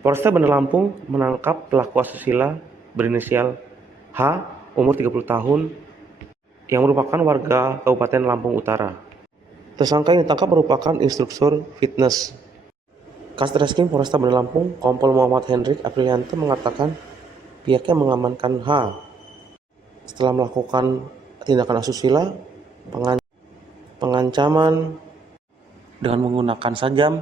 Polresta Bandar Lampung menangkap pelaku asusila berinisial H, umur 30 tahun, yang merupakan warga Kabupaten Lampung Utara. Tersangka yang ditangkap merupakan instruktur fitness. Kastreskrim Polresta Bandar Lampung, Kompol Muhammad Hendrik Aprilianto mengatakan pihaknya mengamankan H setelah melakukan tindakan asusila, pengancaman dengan menggunakan sajam,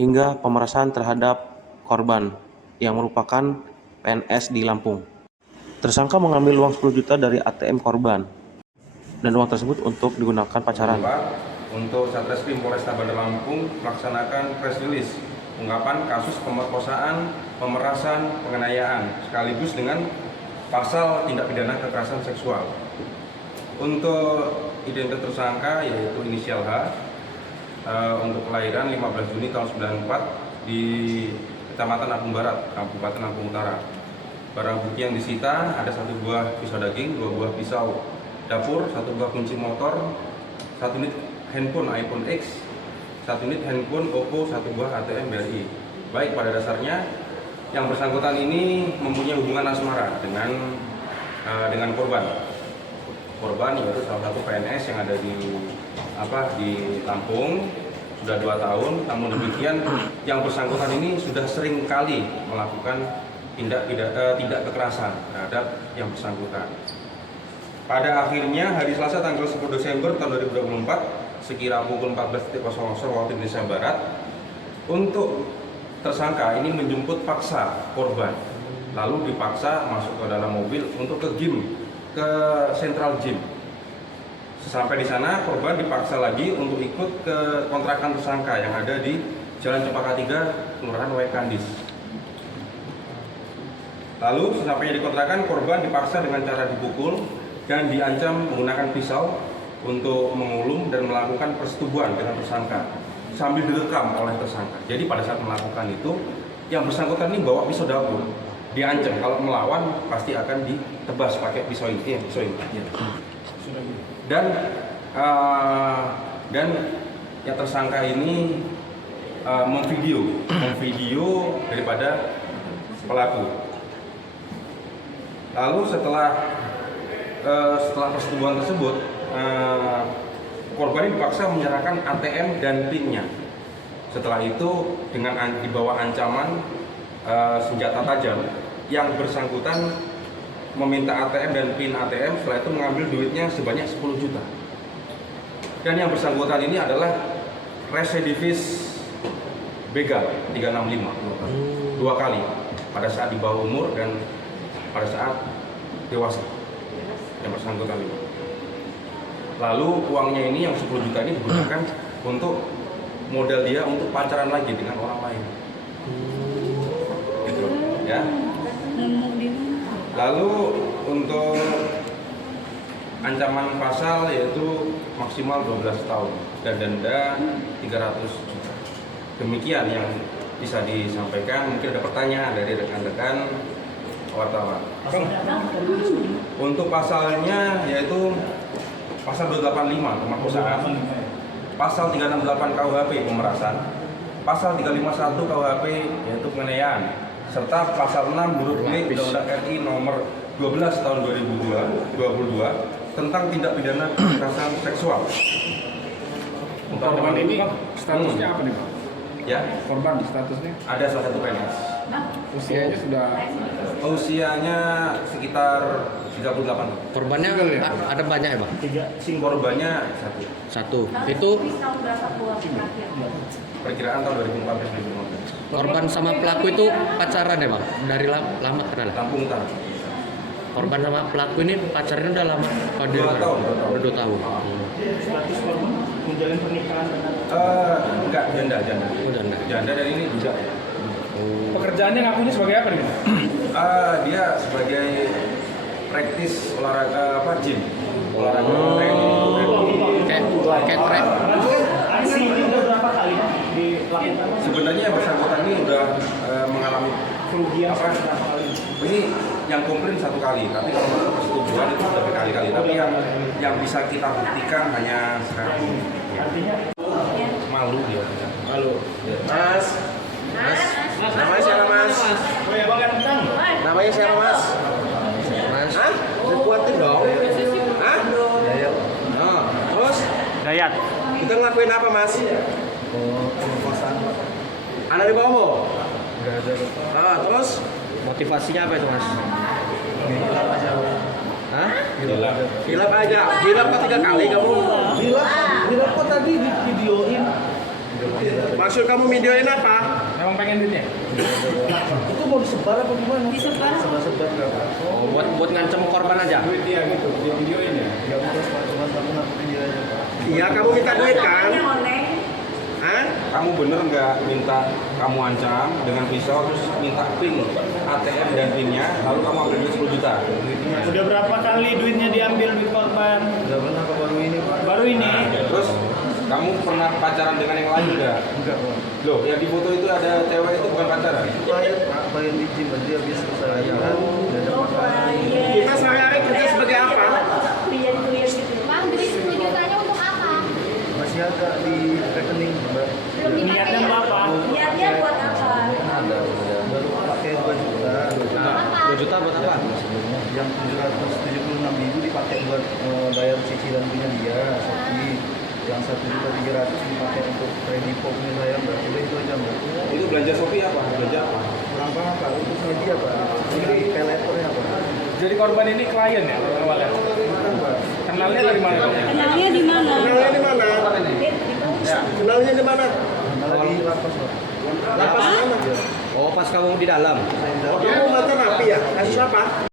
hingga pemerasan terhadap korban yang merupakan PNS di Lampung. Tersangka mengambil uang 10 juta dari ATM korban dan uang tersebut untuk digunakan pacaran. Untuk Satreskrim Polresta Bandar Lampung melaksanakan press release ungkapan kasus pemerkosaan, pemerasan, penganiayaan sekaligus dengan pasal tindak pidana kekerasan seksual. Untuk identitas tersangka yaitu inisial H, untuk kelahiran 15 Juni tahun 94 di Kecamatan Lampung Barat, Kabupaten Lampung Utara. Barang bukti yang disita ada 1 buah pisau daging, 2 buah pisau dapur, 1 buah kunci motor, 1 unit handphone iPhone X, 1 unit handphone Oppo, 1 buah ATM BRI. Baik, pada dasarnya yang bersangkutan ini mempunyai hubungan asmara dengan korban. Korban yaitu salah satu PNS yang ada di Lampung sudah 2 tahun. Namun demikian yang bersangkutan ini sudah sering kali melakukan tindak kekerasan terhadap yang bersangkutan. Pada akhirnya hari Selasa tanggal 10 Desember tahun 2024 sekira pukul 14.00 waktu Indonesia Barat, untuk tersangka ini menjemput paksa korban, lalu dipaksa masuk ke dalam mobil untuk ke Central Gym. Sampai di sana korban dipaksa lagi untuk ikut ke kontrakan tersangka yang ada di Jalan Cempaka 3, Kelurahan Waikandis. Lalu sesampainya di kontrakan, korban dipaksa dengan cara dipukul dan diancam menggunakan pisau untuk mengulung dan melakukan persetubuhan dengan tersangka sambil direkam oleh tersangka. Jadi pada saat melakukan itu, yang bersangkutan ini bawa pisau dapur, diancam kalau melawan pasti akan ditebas pakai pisau ini. Dan yang tersangka ini memvideo daripada pelaku. Lalu setelah persetubuhan tersebut, korban dipaksa menyerahkan ATM dan PIN-nya. Setelah itu dengan dibawa ancaman senjata tajam, yang bersangkutan meminta ATM dan PIN ATM, setelah itu mengambil duitnya sebanyak 10 juta. Dan yang bersangkutan ini adalah residivis begal 365, 2 kali pada saat di bawah umur dan pada saat dewasa yang bersangkutan ini. Lalu uangnya ini yang 10 juta ini digunakan untuk modal dia untuk pacaran lagi dengan orang lain. Gitu, ya. Lalu untuk ancaman pasal yaitu maksimal 12 tahun dan denda 300 juta. Demikian yang bisa disampaikan. Mungkin ada pertanyaan dari rekan-rekan wartawan. Untuk pasalnya yaitu pasal 285 pemerkosaan, pasal 368 KUHP pemerasan, pasal 351 KUHP yaitu penganiayaan, serta pasal 6 huruf B Undang-Undang RI nomor 12 tahun 2022 tentang tindak pidana kekerasan seksual. Untuk korban ini statusnya apa nih Pak? Ya, Korban statusnya? ada salah satu PNS. Usianya sudah? Usianya sekitar 38. Korbannya ada banyak ya Bang? 3. Korbannya 1. Itu Perkiraan tahun 2014-2015. korban sama pelaku itu pacaran ya Bang? Dari lama kenal? Lampung Utara. Korban sama pelaku ini pacarnya udah lama? 2 tahun. Udah 2 tahun. Status korban menjalin pernikahan dengan Enggak, janda. Oh, janda. Janda dan ini juga. Pekerjaannya ngakunya sebagai apa nih? Dia sebagai praktis olahraga gym. Olahraga training. Kayak trek. aksi ini udah berapa kali dilakukan? Sebenarnya yang bersangkutan ini udah mengalami Kerugian berapa kali? ini yang komplain 1 kali, tapi kalau masuk persetubuhan itu sudah berkali-kali. Tapi yang bisa kita buktikan hanya sekali. Artinya Malu dia. Halo. Mas. Namanya siapa Mas? Namanya siapa mas? Hah? Kuatin dong. Hah? Oh, terus Dayat. kita ngelakuin apa mas? Pemerkosaan. Anak di bawahmu? Enggak ada. Nah, terus? Motivasinya apa itu mas? Hilap aja. Hah? Hilap aja. Hilap kok 3 kali kamu? Hilap kok tadi di videoin. Maksud kamu videoin apa? Memang pengen duitnya? Itu mau disebar apa gimana? Sebar-sebar enggak Pak? Oh, buat ngancem korban aja. Duit dia gitu, dia videoin ya? Enggak urus Pak, cuma aku ngakuin dia aja Pak. Iya, kamu minta duit kan? Hah? Kamu bener nggak minta kamu ancam dengan pisau terus minta pin ATM dan pinnya, lalu kamu ambil duit 10 juta. Udah berapa kali duitnya diambil duit korban? Enggak pernah Pak, baru ini Pak. Baru ini. Terus kamu pernah pacaran dengan yang lain nggak? Enggak Pak. Loh, yang di foto itu ada cewek itu bukan pacaran? Bayar Pak, bayar di gym berarti habis selesai jalan. Dan makan. Kita sehari-hari kerja sebagai apa? Bang, duit 10 jutanya untuk apa? Masih ada di rekening Mbak. Belum dipakai. Niatnya mau apa? Niatnya buat apa? Ada. Baru pakai 2 juta. Apa? 2 juta buat apa? Sebelumnya yang 776.000 dipakai buat bayar cicilan punya dia, Shopee. Yang 1.300.000 dipakai untuk kredipo punya saya Mbak. Udah itu aja Mbak. Itu belanja Shopee apa? Belanja apa? Kurang paham Pak, untuk media Pak. Ini pay letternya Pak. Jadi korban ini klien ya awalnya? Bukan Pak. Kenalnya dari mana? Kenalnya di mana? Kenalnya di mana? Kenalnya di mana? Malah di lapas Pak. Lapas mana? Oh, pas kamu di dalam. Oh, kamu mantan napi ya? Kasus apa?